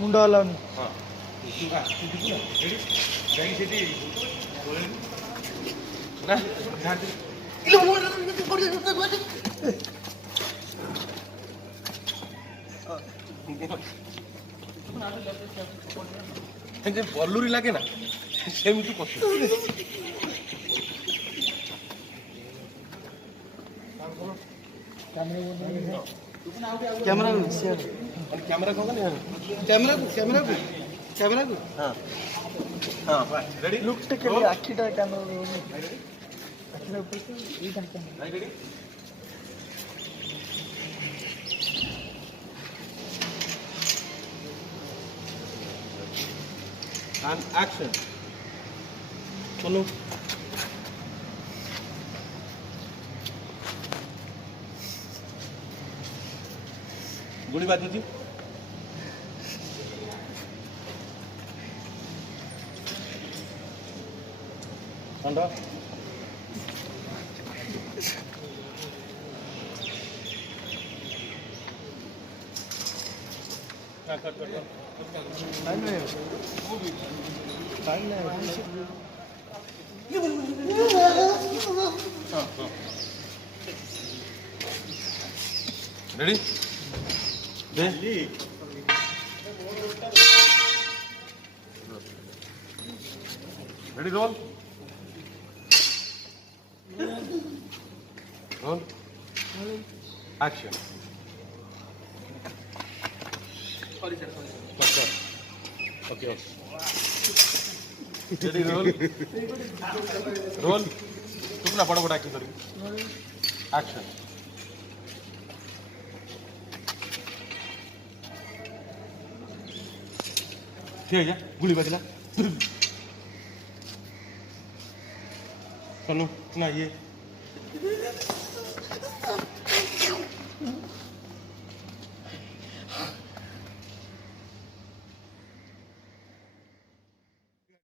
मुंडा वाला हाँ ना बलुरी लगे ना सेमती कष्ट कैमरा कैमरा कौन है कैमरा को हाँ हाँ रेडी लुक टेक के लिए आखिटा कैमरा आखिटा ऊपर से ये करते हैं रेडी and action चलो गोली बाजूची अंडा टाइम नहीं रेडी दे ready roll roll action okay okay ready roll roll तुमना बड़ा बड़ा की करी एक्शन ठीक है गुली बजला चलो ना ये